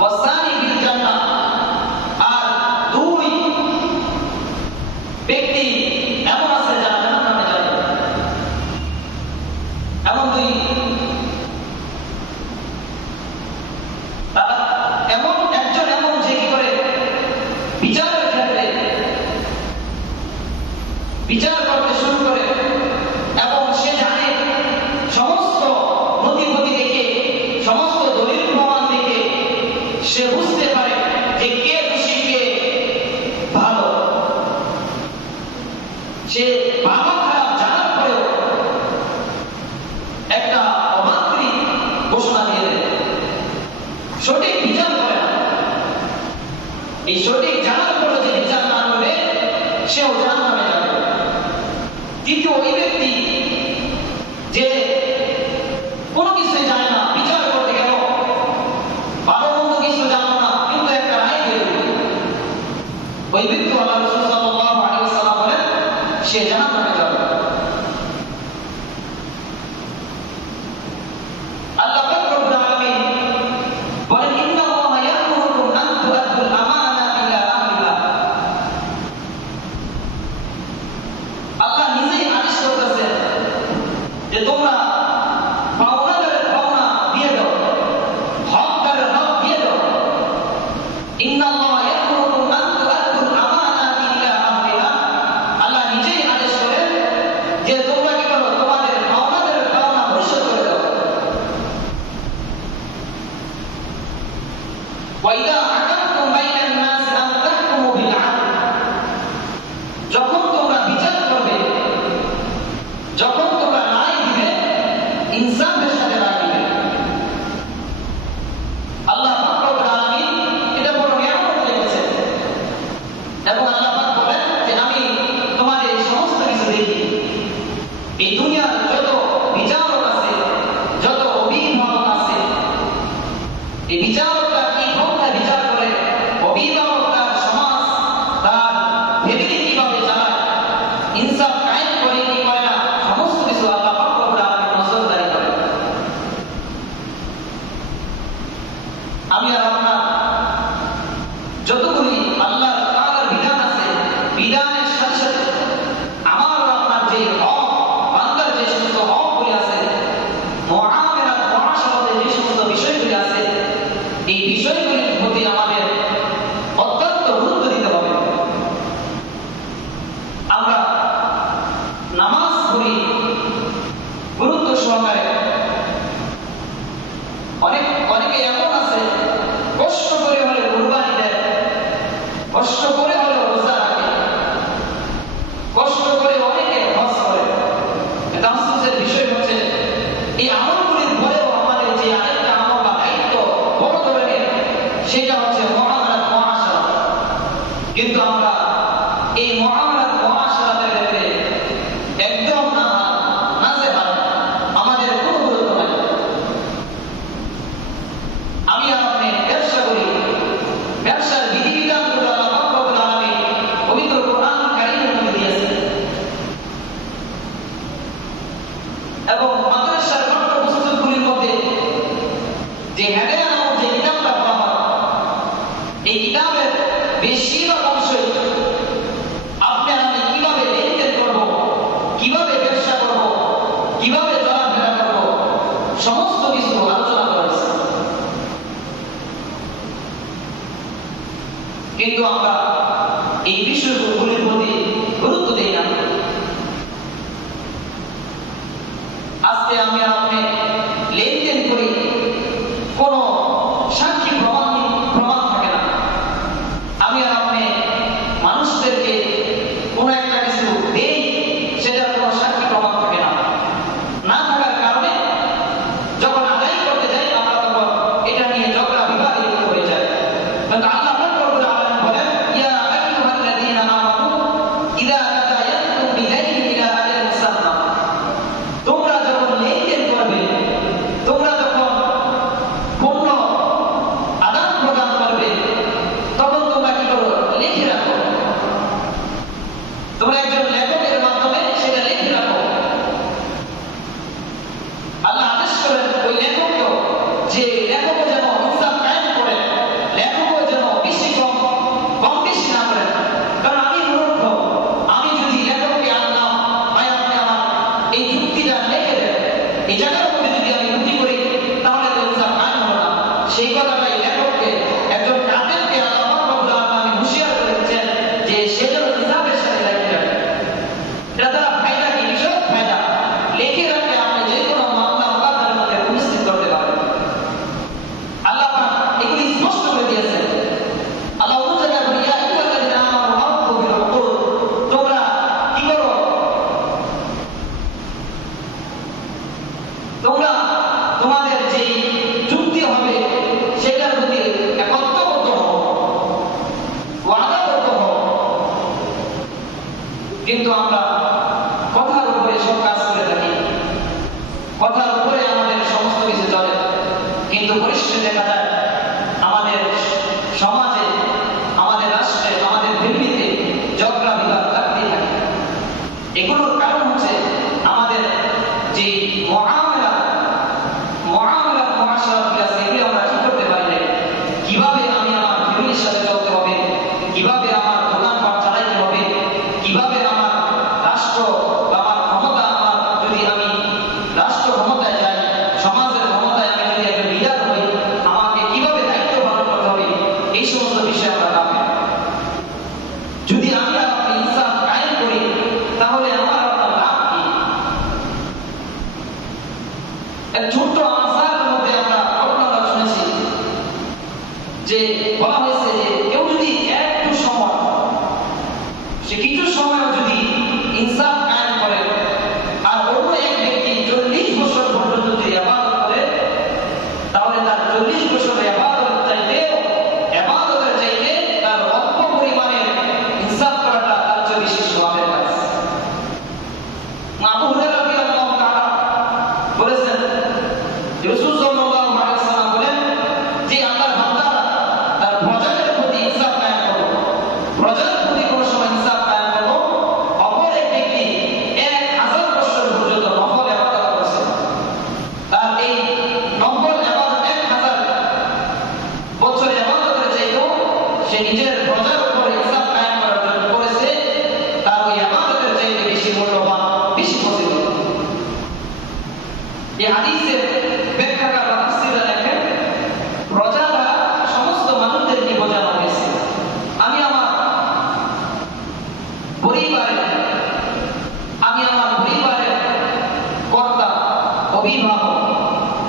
ওয়াসানি ফিল জান্নাহ, আর দুই ব্যক্তি এমন আছে যারা জাহান্নামে যাবে। এমন দুই, তারা এমন একজন এমন যে কি করে বিচারের ক্ষেত্রে বিচার করতে শুরু করে এবং সে জানে সমস্ত নথিপত্র দেখে, সমস্ত দলিল প্রমাণ দেখে সে বুঝতে পারে যে কে দোষী কে ভালো। সে ভালো খারাপ জানার পরেও একটা অমাত্রিক ঘোষণা দিয়ে দেয়, সঠিক বিচার করে না। এই সঠিক জানার পরে যে বিচার না করবে সেও জাহান্নামে যাবে। দ্বিতীয় ওই ব্যক্তি যে কোনো কিছুই জানে না, বিচার করতে গেল ভালো মন্দ কিছু জানো না, কিন্তু একটা রায় দিয়ে দিল, ওই ব্যক্তি আল্লাহ রাসূল সাল্লাল্লাহু আলাইহি ওয়াসাল্লাম বলেন সে জাহান্নামে যাবে। আল্লাহ পাক রব্বুল আলামিন বলেন, ইন্নাল্লাহা ইয়া'মুরুকুম আন তু'আদ্দুল আমানাতি ইলা আহলিহা। আল্লাহ নিজেই আদেশ করতেছেন যে তোমরা পাওনাদারের পাওনা দিয়ে দাও, হকদারের হক দিয়ে দাও। ইন্নাল্লাহা ইয়া'মুরুকুম আন তু'আদ্দুল আমানাতি ইলা আহলিহা। আল্লাহ নিজেই আদেশ করেন যে তোমরা কি করো, তোমাদের পাওনাদারের পাওনা পরিশোধ করে দাও। ওয়াইদা হাকামতুম বাইনান নাস আন তাহকুমু বিল আদল। যখন তোমরা বিচার করবে, যখন তোমরা রায় দিবে, ইনসাফের সাথে রায় দিবে। আল্লাহ পাক রব্বুল আলামিন এটা বড় নিয়ামত দিয়েছেন এবং আল্লাহ পাক বলেন যে আমি তোমাদের সমস্ত কষ্ট করে হলেও রোজা রাখে, কষ্ট করে অনেকে হজ করে। এটা আফসোসের বিষয় হচ্ছে এই আমলগুলির পরেও আমাদের যে আরেকটা আমল বা দায়িত্ব বড় ধরনের, সেটা হচ্ছে মুআমালাত মুআশারা। কিন্তু আমরা এই মুআমালাত মুআশারাতের ব্যাপারে একদম নাজেহাল, আমাদের কোনো গুরুত্ব নাই। আমি আর আপনি ব্যবসা করি, ব্যবসার বিধিবিধানগুলো আল্লাহ পাক রব্বুল আলামিন পবিত্র কোরআন কারীমের মধ্যে দিয়েছেন, এবং মাদ্রাসার পাঠ্যপুস্তকগুলির মধ্যে যে হেদায়া নামক যে কিতাবটা পড়া হয়, এই কিতাবের বেশিরভাগ অংশই আপনি আমি কিভাবে লেনদেন করব, কিভাবে ব্যবসা করব, কিভাবে চলাফেরা করব, সমস্ত কিছু আলোচনা করেছে। কিন্তু আমরা এই বিষয়গুলির প্রতি গুরুত্ব দেই না। আজকে আমি আপনি লেনদেন করি, কোন সাক্ষী প্রমাণ থাকে না। আমি আর আপনি মানুষদেরকে কোনো একটা কিছু দেই, সেটার কোনো সাক্ষী প্রমাণ থাকে না। না থাকার কারণে যখন আদায় করতে যাই আমরা তখন এটা নিয়ে ঝগড়া বিবাদ হয়ে যায়। কিন্তু আল্লাহ পাক রব্বুল আলামিন বলেন, ইয়া আইয়ুহাল্লাযীনা আমানু ইযা তাদায়ানতুম বিদাইনিন ইলা আজালিন মুসাম্মা, তোমরা যখন লেনদেন করবে, তোমরা যখন পণ্য আদান প্রদান করবে, তখন তোমরা কি করো? লিখে রাখো। তোমরা একজন লেখকের মাধ্যমে সেটা লিখে রাখো। আল্লাহ আদেশ করেন ওই লেখককেও, যে লেখকও যেন ইনসাফ কায়েম করেন, লেখকও যেন বেশি কম বেশি না করেন। কারণ আমি মূর্খ, আমি যদি লেখককে আনলাম, ভাই আপনি আমার এই যুক্তিটা লিখে দেন, এই জায়গার মধ্যে যদি আমি ত্রুটি করি, তাহলে তো ইনসাফ কায়েম হলো না। সেই কথাটাই লেখককে, একজন কাতেবকে আল্লাহ পাক রব্বুল আলামিন হুঁশিয়ার করে দিচ্ছেন যে সে যেন ইনসাফের সাথে লিখে রাখে। এটা দ্বারা ফায়দা কি? বিশাল ফায়দা। লিখে রাখলে আপনি যে কোনো মামলা মোকদ্দমার মধ্যে উপস্থিত করতে পারবেন। আল্লাহ পাক এগুলি স্পষ্ট করে দিয়েছেন। আল্লাহ অন্য জায়গায় বলে, ইয়া আইয়ুহাল্লাযীনা আমানু আউফু বিল উকুদ, তোমরা কি করো? তোমরা তোমাদের যে চুক্তি হবে সেটার প্রতি একত্রবদ্ধ হও, ওয়াদাবদ্ধ হও। কিন্তু আমরা কথার উপরে সব কাজ করে থাকি, কথার উপরে আমাদের সমস্ত কিছু চলে, কিন্তু পরিশেষে দেখা যায় আমাদের সমাজে, আমাদের রাষ্ট্রে, আমাদের পৃথিবীতে ঝগড়া বিবাদ থাকতেই থাকে। এগুলোর কারণ হচ্ছে আমাদের যে মুআশারাত মুআশারাতগুলো আছে, এগুলো আমরা ঠিক করতে পারি না। কিভাবে আমি আমার ফ্যামিলির সাথে চলতে হবে, কিভাবে আমার দোকানপাট চালাইতে হবে, কিভাবে আমার রাষ্ট্র বা আমার ক্ষমতা, যদি আমি রাষ্ট্র ক্ষমতায় যাই, সমাজের ক্ষমতায় আমি যদি একজন লিডার হই, আমাকে কিভাবে দায়িত্ব পালন করতে হবে, এই সমস্ত বিষয়ে আমরা ভাবি। যদি আমি আর আপনি ইনসাফ কায়েম করি, তাহলে আমার আপনার লাভ কি? এক ছোট্ট আনসারের মধ্যে আমরা ঘটনাটা শুনেছি যে বলা হয়েছে যে কেউ যদি একটু সময়, সে কিছু সময় যদি ইনসাফ কায়েম করে, আর অন্য এক ব্যক্তি 40 বছর পর্যন্ত যদি ইবাদত করে, তাহলে তার 40 বছরের ইবাদতের চাইতে তার অল্প পরিমাণের ইনসাফ করাটা তার চেয়ে বেশি সওয়াবের কাজ। আবু হুরায়রা রাদিয়াল্লাহু তাআলা বলেছেন, রাসূল সাল্লাল্লাহু আলাইহি ওয়াসাল্লাম বলেন যে আল্লাহর বান্দারা তার প্রজাদের প্রতি ইনসাফ কায়েম করো, প্রজার প্রতি কোন সময় ইনসাফ কায়েম করো। অপর এক ব্যক্তি 1000 বছর পর্যন্ত নফল ইবাদত করেছে, তার এই নফল ইবাদত 1000 বছর ইবাদতের চাইতেও সে নিজের প্রজার উপরে ইনসাফ কায়েম করার জন্য করেছে, তার ওই ইবাদতের চাইতে বেশি মূল্যবান, বেশি ফজিলত। এই হাদিসের ব্যাখ্যাকার বা তাফসীরে লেখেন, প্রজারা সমস্ত মানুষদেরকে বোঝানো হয়েছে। আমি আমার পরিবারের কর্তা, অভিভাবক,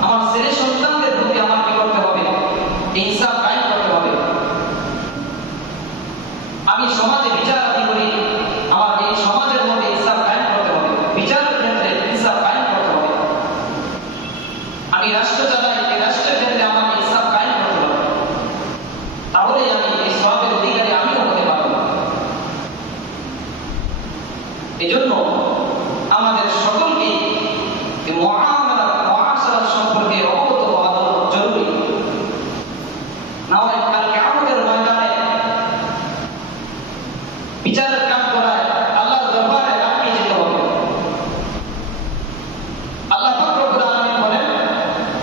আমার ছেলে সন্তানদের প্রতি আমার কি করতে হবে? ইনসাফ কায়েম করতে হবে। বিচারের কাজ করায় আল্লাহর দরবারে আটকে যেতে হবে। আল্লাহ পাক রব্বুল আলামিন বলেন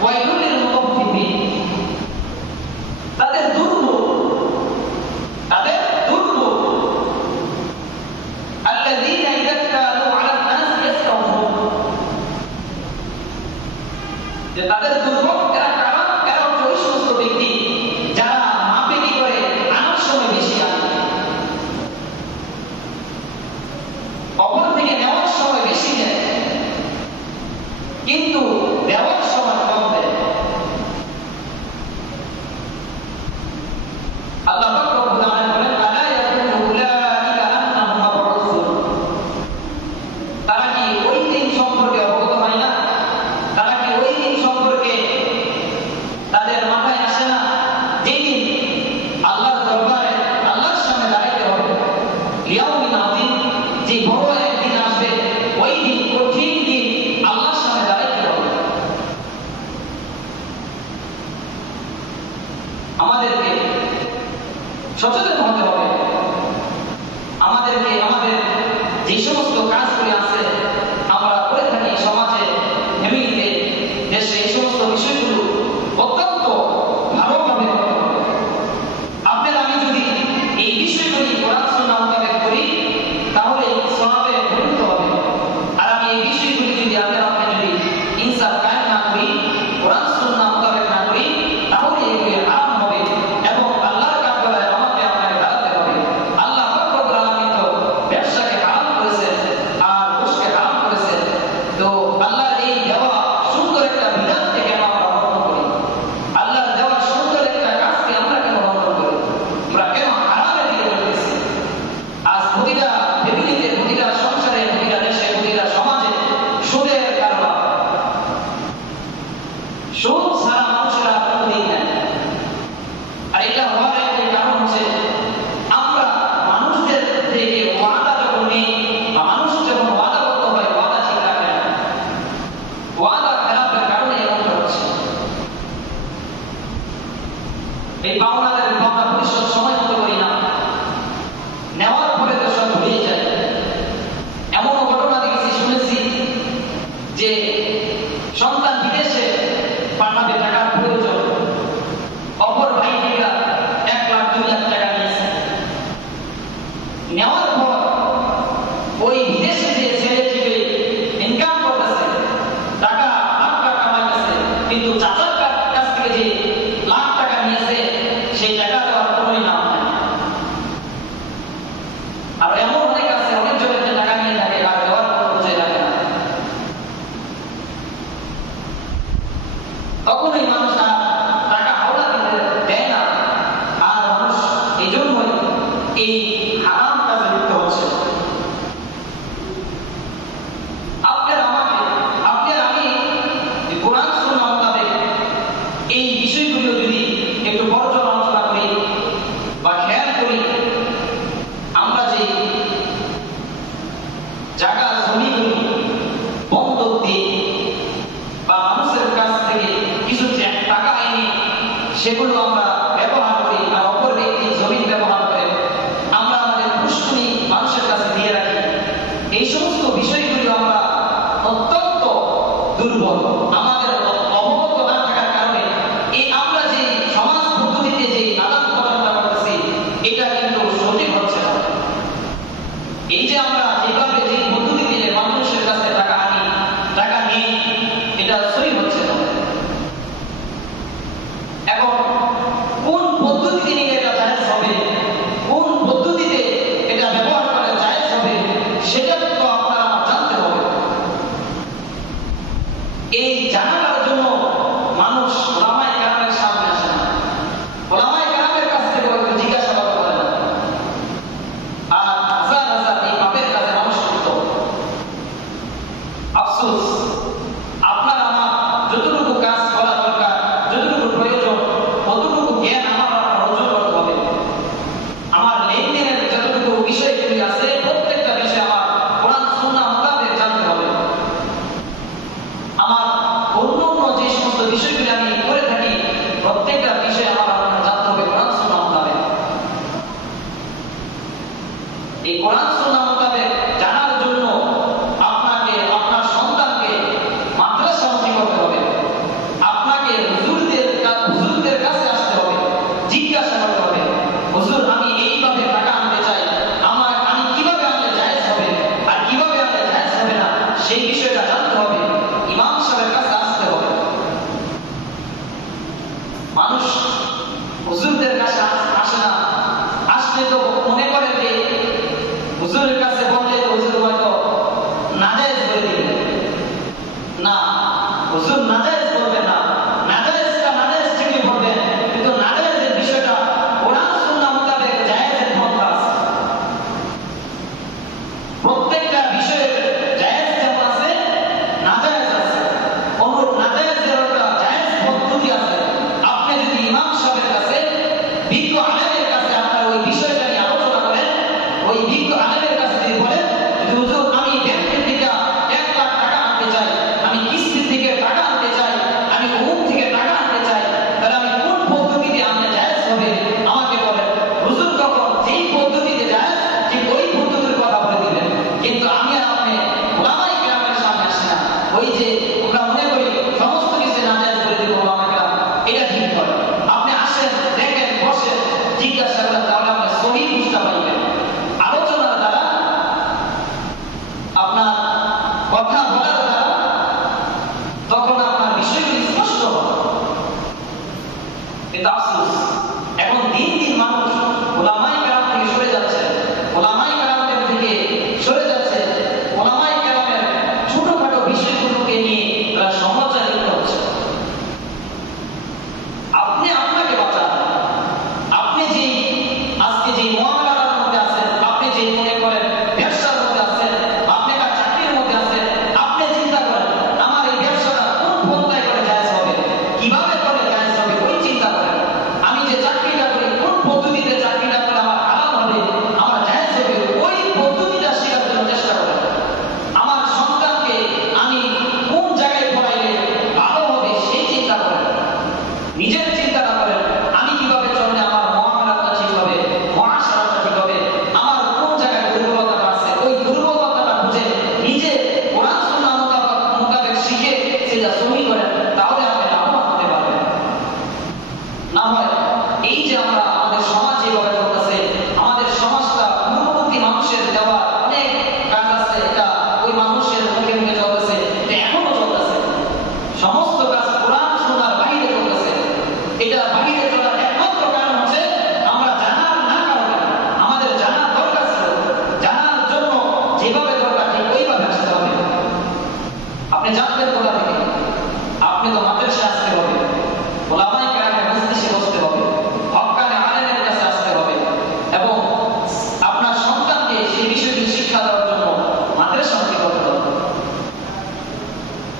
ওয়াইলুল লিল মুতাফফিফিন, তাদের দুর্ভোগ আল্লাযীনা ইযা কানু আলান নাস ইসতাওফুন, যে তাদের দুর্ভোগ এরা কারা? এরা হচ্ছে ওই সমস্ত ব্যক্তি যারা মাপে কি করে আনার সময় বেশি আনে, অপর থেকে নেওয়ার সময় বেশি দেয়, কিন্তু দেওয়ার সময় কম দেয়। আল্লাহ পাক রব্বুল আলামিন বলেন আলা ইয়াকুনু উলাইকা আন্নাহুম মাবউসুন, তারা কি ওই দিন সম্পর্কে অবগত হয় না? তারা কি ওই দিন সম্পর্কে তাদের মাথায় আসে না যেদিন আল্লাহর দরবারে আল্লাহর সামনে দাঁড়াইতে হবে? ইয়াউমিন আযীম, যে বড় একদিন আসবে, ওই দিন কঠিন দিন আল্লাহর সামনে দাঁড়াইতে হবে। আমাদেরকে সচেতন হতে হবে। আমাদেরকে আমাদের যে সমস্ত কাজগুলি আছে আমরা করে থাকি সমাজে, ফ্যামিলিতে, দেশে, এই সমস্ত বিষয়গুলো অত্যন্ত ভালোভাবে করতে হবে। আপনার আমি যদি এই বিষয়গুলি কোরআন সুন্নাহ মোতাবেক করি তাহলে সওয়াবে পরিণত হবে। আর আমি এই বিষয়গুলি যদি আপনি যদি ইনসাফ কায়েম না করি, কোরআন সুন্নাহ মোতাবেক না করি, তাহলে এগুলি হারাম হবে এবং আল্লাহর কাঠগড়ায় আমাকে আপনাকে দাঁড়াতে হবে। আল্লাহ পাক রব্বুল আলামিন তো ব্যবসাকে হারাম করেছেন আর ঘুষকে হারাম করেছেন। তো আল্লাহর এই দেওয়া সুন্দর একটা বিধান থেকে আমরা বর্ণনা করি, আল্লাহর দেওয়া সুন্দর একটা কাজকে আমরা কেন বর্ণনা করি? আমরা কেন হারামের দিকে বলতেছি? আজ প্রতিটা ফ্যামিলিতে, প্রতিটা সংসারে, প্রতিটা দেশে, প্রতিটা সমাজে সুদের কারবার। সুদ ছাড়া মানুষেরা কোনোদিন নেয়। আর এটা হওয়ার একটা কারণ হচ্ছে আমরা মানুষদের থেকে ওয়াদা যখন নেই, বা মানুষ যখন ওয়াদাবদ্ধ হয়, ওয়াদা ঠিক রাখে না। ওয়াদা খেলাপের কারণে এমনটা হচ্ছে। এই পাওনাদের পাওনা পরিশোধ সময় মতো করি না, নেওয়ার পরে তো সব ভুলে যায়। এমনও ঘটনা দেখেছি, শুনেছি যে সন্তান বিদেশে পাঠাবে, টাকার প্রয়োজন, অপর ভাই থেকে 1 লাখ 2 লাখ টাকা নিয়েছে। নেওয়ার পর ওই বিদেশে যে ছেলে থেকে ইনকাম করতেছে, টাকা লাখ টাকা কামাইতেছে, কিন্তু চাচার কাছ থেকে যে লাখ টাকা নিয়েছে সেই টাকা দেওয়ার কোনোই নাম নাই। আর এমন অনেক আছে, অনেক জনের টাকা নিয়ে থাকে আর দেওয়ার কোনো বুঝে রাখে না। তখনই মানুষ আর টাকা হাওলা দিতে দেয় না, আর মানুষ এই জন্যই এই হারাম কাজে লিপ্ত হচ্ছে। আপনার আমি কোরআন সুন্নাহ মোতাবেক এই বিষয়গুলো যদি একটু পর্যালোচনা করি বা খেয়াল করি, আমরা যে জায়গা জমিগুলি বন্ধক দিয়ে বা মানুষের কাছ থেকে কিছু টাকা এনে সেগুলো আমরা ব্যবহার করি, আর অপর ব্যক্তি জমি ব্যবহার করে আমরা আমাদের পুষ্টি মানুষের কাছে দিয়ে রাখি, এই সমস্ত বিষয়গুলি আমরা অত্যন্ত দুর্বল। আমাদের অবগত না থাকার কারণে এই আমরা যে সমাজ পদ্ধতিতে যে আদান প্রদানটা করতেছি এটা কিন্তু সঠিক হচ্ছে না। এই যে আমরা যেভাবে যে পদ্ধতিতে মানুষের কাছে টাকা আনি, টাকা নিই, এটা সহি হচ্ছে না। এখন কোন পদ্ধতিতে নিয়ে এটা জায়েজ হবে, কোন পদ্ধতিতে এটা ব্যবহার করা জায়েজ হবে, সেটা তো আপনারা জানতে হবে। এই জানার জন্য মানুষ ওলামায়ে কেরামের সামনে আসে না, ওলামায়ে কেরামের কাছ থেকে জিজ্ঞাসাবাদ করে না। এই কোরআন সুন্নাহ মোতাবেক জানার জন্য আপনাকে আপনার সন্তানকে মাদ্রাসামুখী করতে হবে। আপনাকে হুজুরদের কাছে আসতে হবে, জিজ্ঞাসা করতে হবে, হুজুর আমি এইভাবে টাকা আনতে চাই, আমি কিভাবে আনলে জায়েজ হবে আর কিভাবে আনলে জায়েজ হবে না সেই বিষয়টা জানতে হবে। ইমাম সাহেবের কাছে আসতে হবে। মানুষ হুজুরদের কাছে আসে না, আসলে তো মনে করে যে হুজুরের কাছে বললে হুজুর হয়তো নাজায়েজ বলে দিবে। না, হুজুর নাজায়েজ বলবে না, নাজায়েজটা নাজায়েজ ঠিকই বলবেন, কিন্তু নাজায়েজের বিষয়টা কোরআন সুন্নাহ মোতাবেক জায়েজের মধ্যে আছে। প্রত্যেকটা বিষয়ের জায়েজ যেমন আছে, নাজায়েজ আছে, অনুরূপ নাজায়েজের একটা জায়েজ পদ্ধতি আছে। আপনি যদি ইমাম সাহেবের কাছে, বিজ্ঞ আলেমের কাছে আপনার ওই বিষয়টা নিয়ে আলোচনা করেন, ওই বিজ্ঞ আলেমের কাছে যদি বলেন হুজুর আমি ব্যাংকের থেকে 1 লাখ টাকা আনতে চাই, আমি কিস্তি থেকে টাকা আনতে চাই, আমি অমুক থেকে টাকা আনতে চাই, তাহলে আমি কোন পদ্ধতিতে আনলে জায়েজ হবে আমাকে বলেন। হুজুর তখন যেই পদ্ধতিতে জায়েজ ঠিক ওই পদ্ধতির কথা বলে দিবেন। কিন্তু আমি আর আপনি ওলামায়ে কেরামের সামনে আসি না, ওই যে আমরা মনে করি সমস্ত কিছু নাজায়েজ বলে দিব ওলামায়ে কেরাম, এটা ঠিক নয়। আপনি আসেন, দেখেন, বসেন, জিজ্ঞাসা করেন, তাহলে আপনি সহি বুঝতে পারবেন। আলোচনার দ্বারা, আপনার কথা বলার দ্বারা তখন আপনার বিষয়গুলি স্পষ্ট হবে। কিন্তু আফসোস এখন দিন দিন মানুষ ওলামায়ে কেরাম থেকে সরে যাচ্ছে, ওলামায়ে কেরামদের থেকে সরে যাচ্ছে, ওলামায়ে কেরামের ছোটখাটো বিষয়গুলোকে নিয়ে তারা সমালোচনা হচ্ছে। আপনি আপনাকে বাঁচান। আপনি যে আজকে যে মুআমালার মধ্যে আছেন, আপনি যে মনে করেন ব্যবসার মধ্যে আছেন, আপনি একটা চাকরির মধ্যে আছেন, আপনি চিন্তা করেন আমার এই ব্যবসাটা কোন পন্থায় করে জায়েজ হবে, কিভাবে করে জায়েজ হবে, ওই চিন্তা করেন। আমি যে চাকরিটা করি কোন পদ্ধতিতে চাকরিটা করলে আমার হালাল হবে, আমার জায়েজ হবে, ওই পদ্ধতিটা শেখার জন্য চেষ্টা করেন। আমার সন্তানকে আমি কোন জায়গায় পড়াইলে ভালো হবে সেই চিন্তা করেন। নিজের চিন্তাটা করেন, আমি কিভাবে চললে আমার মুআমালাটা ঠিক হবে, মুআশারাটা ঠিক হবে, আমার কোন জায়গায় দুর্বলতা আছে, ওই দুর্বলতাটা বুঝে নিজে কোরআন সুন্নাহ মোতাবেক শিখে সেটা সহি করেন, তাহলে আপনি লাভবান হতে পারবেন। না হয় এই যে আমরা আমাদের সমাজ যেভাবে চলতেছে, আমাদের সমাজটা পূর্ববর্তী মানুষের দেওয়া অনেক কাজ আছে, এটা ওই মানুষের মুখে মুখে চলতেছে, এটা এখনো চলতেছে। সমস্ত কাজ কোরআন সুন্নাহর বাইরে চলতেছে। এটা বাইরে চলার একমাত্র কারণ হচ্ছে আমরা জানার না কারণে। আমাদের জানার দরকার ছিল, জানার জন্য যেভাবে দরকার ঠিক ওইভাবে আসতে হবে। আপনি জানবেন কোথা থেকে? আপনি তো মাদ্রাসায় আসতে হবে, ওলামায়ে কেরামের মজলিসে বসতে হবে, হক্কানি আলেমের কাছে আসতে হবে, এবং আপনার সন্তানকে সেই বিষয়টি শিক্ষা দেওয়ার জন্য মাদ্রাসামুখী করতে হবে।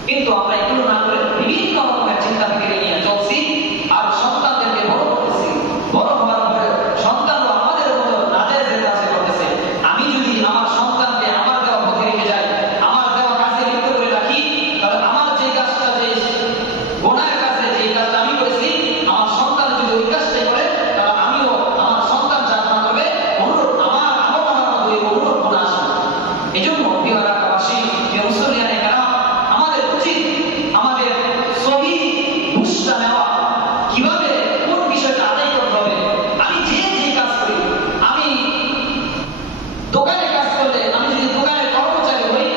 কিন্তু আমরা এগুলো না করে বিভিন্ন রকমের চিন্তা ফিকির নিয়ে চলছি আর সন্তানদেরকে বড় করতেছি। বড় হওয়ার পরে সন্তানও আমাদের মতো নাজায়েজের কাছে করতেছে। আমি যদি আমার সন্তানকে আমার দেওয়া পথে রেখে যাই, আমার দেওয়া কাজে লিপ্ত করে রাখি, তাহলে আমার যে কাজটা, যে গুনাহের কাছে যে কাজটা আমি করেছি, আমার সন্তান যদি ওই কাজটাই করে, তাহলে আমিও আমার সন্তান যা না করবে অনুরূপ আমার আমলনামার মধ্যে অনুরূপ গুনাহ আসবে। এই জন্য প্রিয় এলাকাবাসী, প্রিয় মুসলিয়ানে কেরাম, আমাদের উচিত আমাদের সহি বুঝটা নেওয়া, কিভাবে কোন বিষয়টা আদায় করতে হবে। আমি যে কাজ করি, আমি দোকানে কাজ করলে, আমি যদি দোকানের কর্মচারী হই,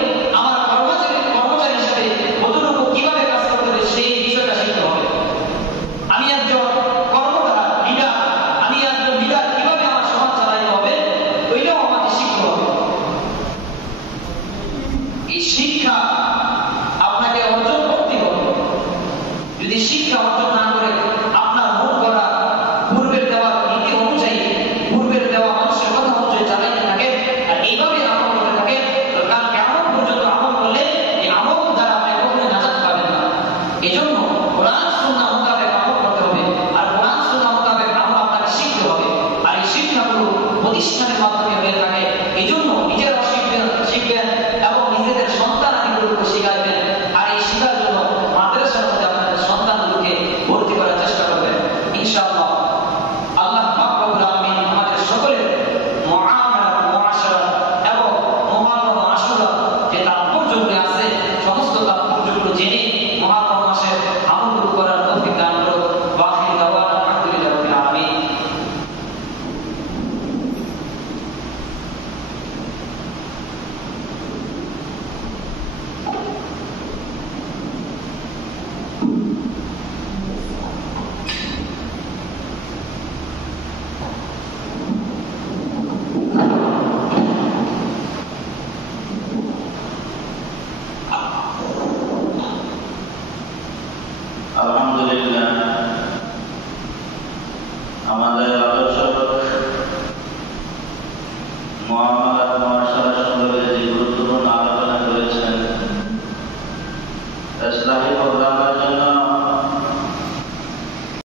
আমার কর্মচারী হিসেবে কতটুকু কিভাবে কাজ করতে হবে সেই বিষয়টা শিখতে হবে। আমি একজন কর্মকর্তা, লিডার, আমি একজন লিডার, কিভাবে আমার সমাজ চালাইতে হবে ওইটাও আমাকে শিখতে হবে। এই শিক্ষা আপনাকে অর্জন করতে হবে। যদি শিক্ষা অর্জন না করে আপনার মন গড়া পূর্বের দেওয়া নীতি অনুযায়ী, পূর্বের দেওয়া মানুষের কথা অনুযায়ী চালাইতে থাকে আর এইভাবে আমল করতে থাকে, তো কাল কিয়ামত পর্যন্ত আমল করলে এই আমল দ্বারা আপনি কখনো নাজাত পাবেন না। এই জন্য কোরআন সুন্নাহ মোতাবেক আমল করতে হবে, আর কোরআন সুন্নাহ মোতাবেক আমল আপনাকে শিখতে হবে। আর এই শিক্ষাগুলো প্রতিষ্ঠানের মাধ্যমে হয়ে থাকে। এই জন্য নিজেরা শিখবেন এবং নিজেদের সন্তানাদিগুলোকে শিখাইবেন। আর এই শিখার জন্য মাদ্রাসার মধ্যে আপনাদের সন্তানগুলোকে ভর্তি করার চেষ্টা করবেন ইনশাআল্লাহ। আল্লাহ পাক রব্বুল আলামিন আমাদের সকলের মুআমালাত মুআশারাত আমাদের আদর্শ মোহাম্মদ